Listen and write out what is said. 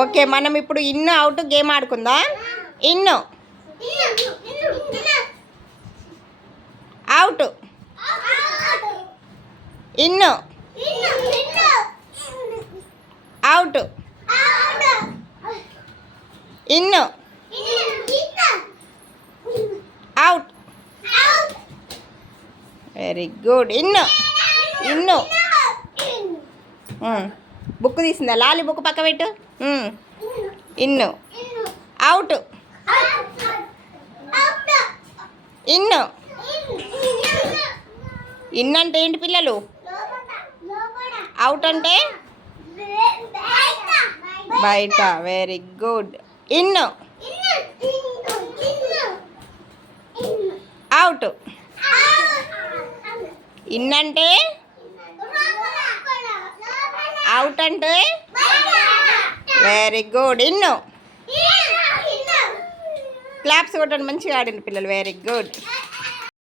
Okay, మనం ఇప్పుడు ఇన్ను out game ఆడుకుందాం. In out, in out, in out. Very good. In in book తీసిందా లాలి? బుక్ పక్క పెట్టు. ఇన్ను అవుట్, ఇన్ను. ఇన్ అంటే ఏంటి పిల్లలు? అవుట్ అంటే బయట. Very good. In out. In అంటే అవుట్ అంటే వెరీ గుడ్. ఇన్ను క్లాప్స్ కొట్టండి. మంచిగా ఆడండి పిల్లలు. Very good.